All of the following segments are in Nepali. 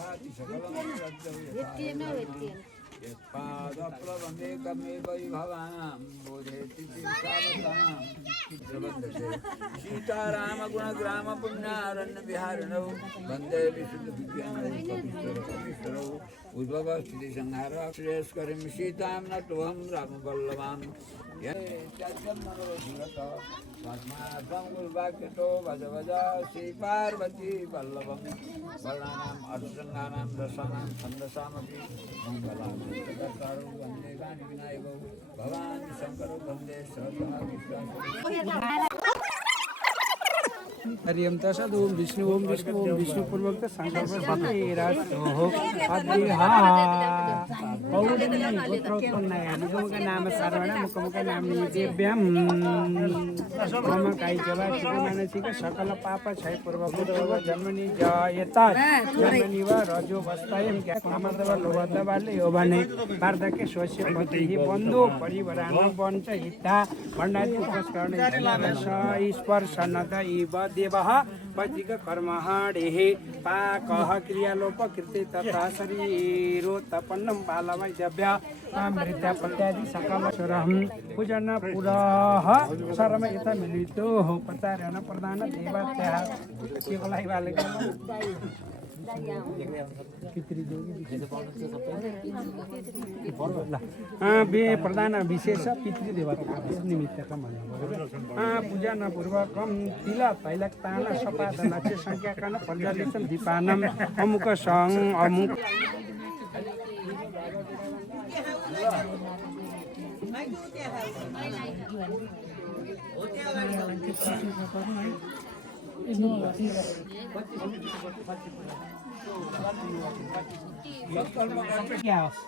दधाति सकलम् यत्पादप्रबन्धेकमेव भवां बोधयति चिन्तावतां सीतारामगुणग्राम पुण्यारण्यविहारिणौ वन्दे विशुद्धविज्ञानौ उद्भवस्थितिसंहार श्रेयस्करीं सीतां नतोऽहं रामवल्लभां वाक्यतो भज भज श्री पार्वती वल्लभं वर्णानाम् अर्थसङ्गानां रसानां छन्दसामपि मङ्गलानि वन्दे गानि विनायकौ भवान् शङ्करो वन्दे सर्वदा हरियम तसद ओम विष्णु पूर्वक संकल्प भक्तिरासो अद्विहा पौर्णमी गोत्रोत्पन्नाय मुखमुख नाम सर्वण मुखमुख नाम देव्यम मम कायिकवा मानसिक सकल पाप क्षय पूर्वक जन्मनि जायता जन्मनि व रजो वस्तायम कामदव लोभदवाले योबने वार्धक्य स्वस्य पति बन्धु परिवारान वंश हिता भण्डारि उपस्करण स्पर्शनद इव देवः वैदिक कर्महाडेः पाकः क्रियालोप कृते तथा शरीरोत्पन्नं बालवैद्यव्य मृत्या प्रत्यादि सकलस्वरं पूजन पुरः सर्व यथा मिलितो प्रचारण प्रदान देवत्याः केवलै बालक प्रधान विशेष पितृदेवता निमित्तकं पूजन पूर्वकं तिल तैलक्तान सपाद लक्ष्य संख्याकन प्रज्वलितं दीपानम अमुक सं अमुक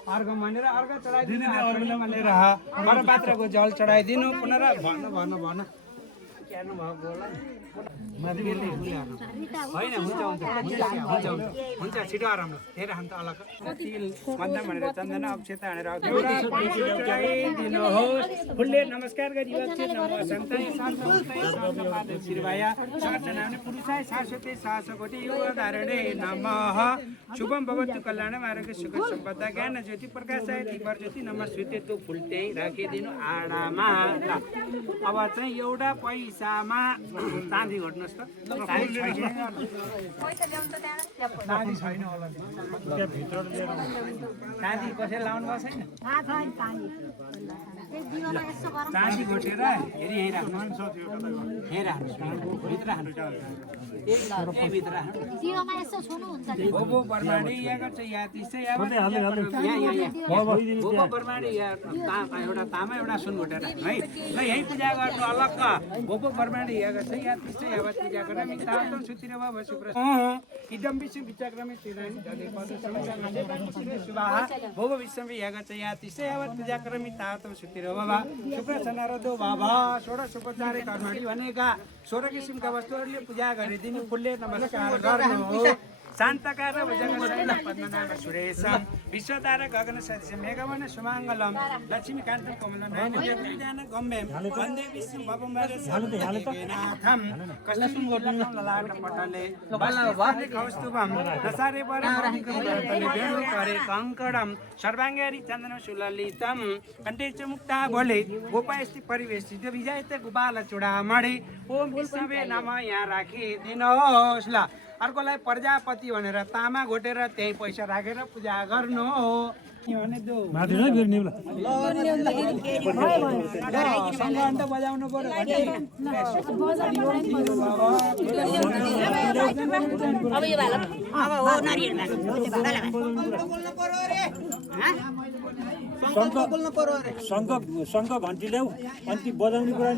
अर्घ मानेर अर्घ चढाइदिनु मानेर पात्रको जल चढाइदिनु पुनः भन क्यानु भएको होला माधुरीले होइन हुन्छ छिटो आराम धेरै खान्छ अलग तिल मध्यम भनेर चन्दन अक्षता हानेर दिनुहोस् फुलले नमस्कार गरी पुरुषाय शाश्वते शासकोटि योगधारणे नमः शुभम भवतु कल्याणम आरोग्य सुख सम्पदा ज्ञान ज्योति प्रकाशाय दीपर ज्योति नमस्ते त्यो फुल त्यही राखिदिनु आडामा अब चाहिँ एउटा पैसामा चाँदी घट्नुहोस् त चाँदी छैन होला चाँदी कसैले लाउनु भएको छैन चाँदी घटेर हेरि भित्र भोबो बर्माडी यहाँ गर्छ यहाँ त्यस्तै भोबो बर्माडी एउटा तामा एउटा सुन घटेर है ल यही पूजा गर्नु अलग भोबो बर्माडी यहाँ गर्छ यहाँ त्यस्तै अब पूजा गरेर मितावतम सुतिर वा शुक्र इदम विष्णु विचक्रमे तिरानी दले पद समयसँगले सुभाः भोबो विष्णु यहाँ गर्छ यहाँ त्यस्तै अब पूजा गरेर मितावतम सुतिर वा शुक्र सनारदो बाबा षोडश उपचारे कर्मणि भनेका 16 किसिमका वस्तुहरूले पूजा गरिदिनु फुलले नमस्कार गर्नु शान्तकार भुजगशैल पद्मनाभ सुरेश विश्वतारा गगन सदृश मेघवन सुमाङ्गलम लक्ष्मीकान्तं कमलनयन जगज्ञान गम्भीरं वन्दे विष्णु भवमरसनाथं कस्तूरं ललाट पटले बलवाले कौस्तुभं नसारे वरमणिकमलतले वेणुकरे कंकडं सर्वाङ्गेरि चन्दनं सुललितं कण्ठे च मुक्ता बोले गोपायस्ति परिवेष्टित विजयते गुबाल चूडामणि ओम विष्णवे नमः यहाँ राखिदिनुहोस् ल अर्कोलाई प्रजापति भनेर तामा घोटेर त्यही पैसा राखेर पूजा गर्नु हो बजाउनु शङ्ख घन्टी ल्याऊ अनि बजाउने कुरा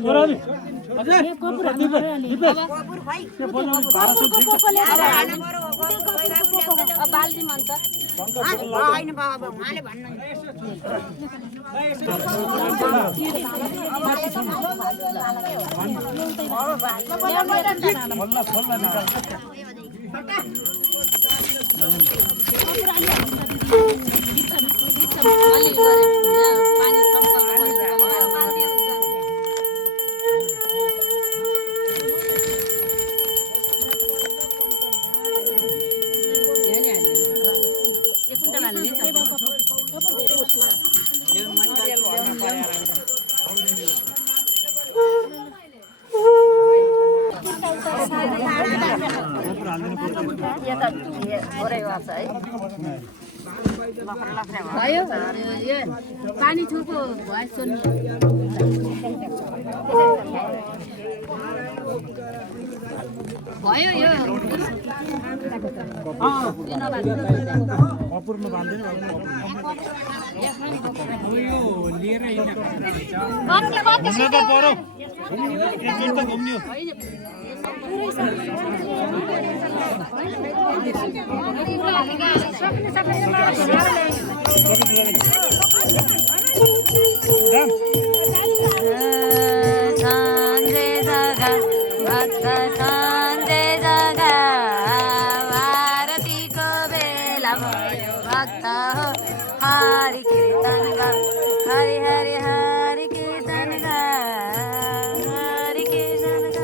थोरै गर्छ है भयो यो पानी छोको भयो सोनी भयो यो कपुरमा बाँध्दैन यो लिएर हिँड्न घुम्न त पर्यो एकचोटि त घुम्यो हरि कीर्तन हरि हरि हरि कीर्तन हरि कीर्तन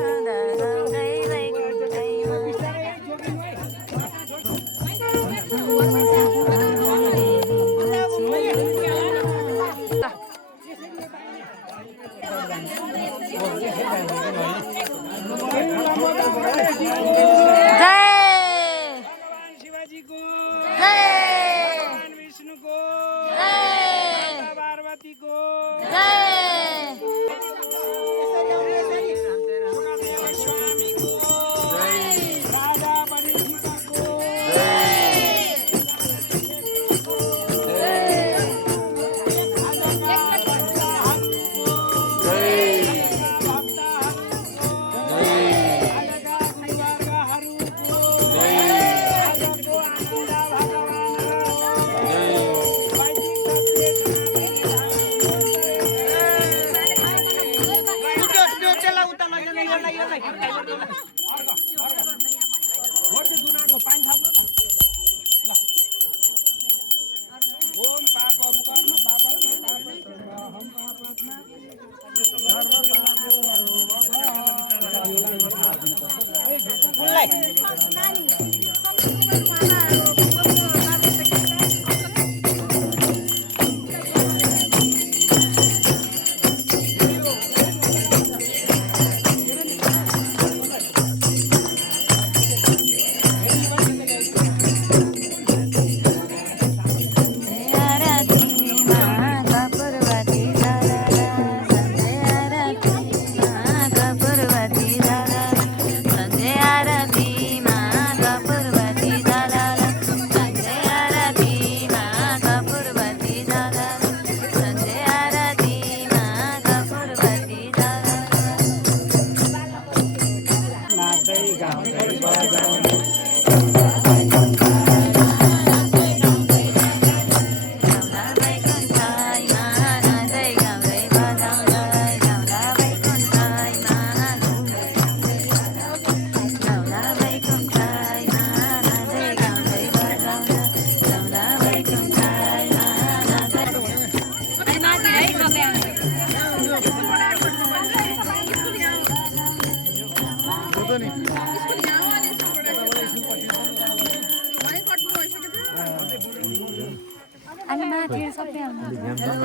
अनि माथि सबै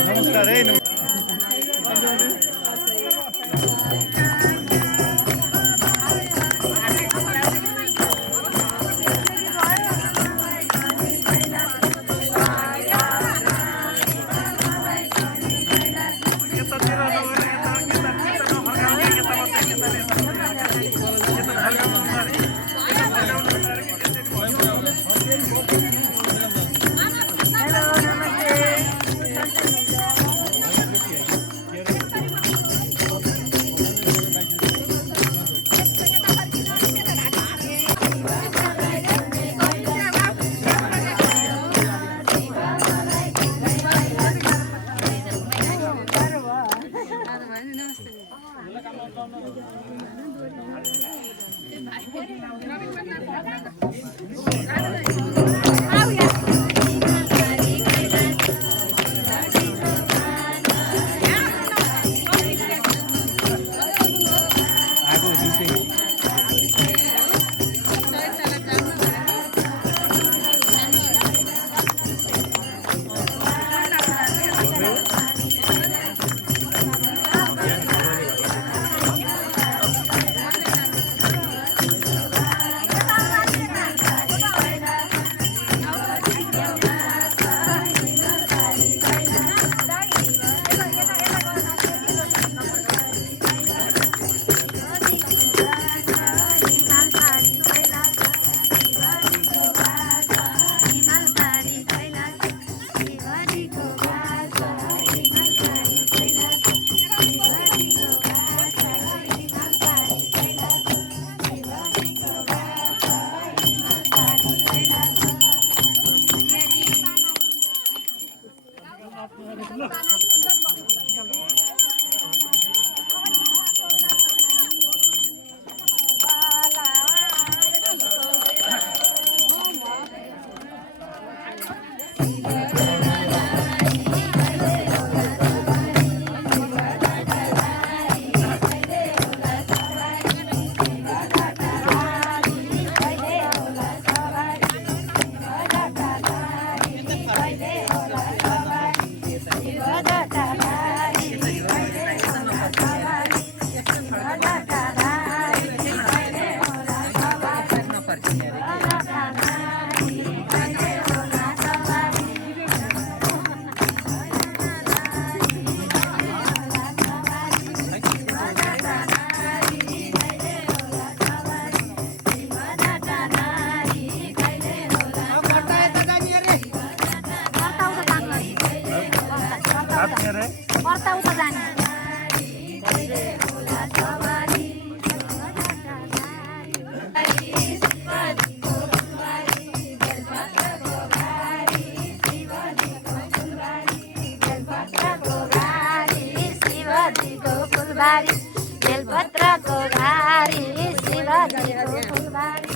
नमस्कार है Hãy रे पर्ता उता जाने बेलपत्रको घारी शिवजीको फुलबारी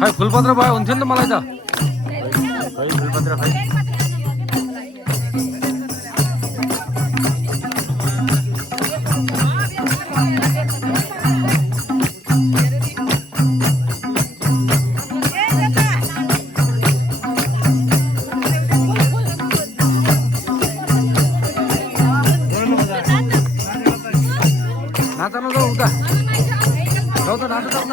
खै फुलपत्र भयो हुन्थ्यो नि त मलाई त खै फुलपत्र खै नाचा न जाऊ उता जाऊ त नाचा जाऊ न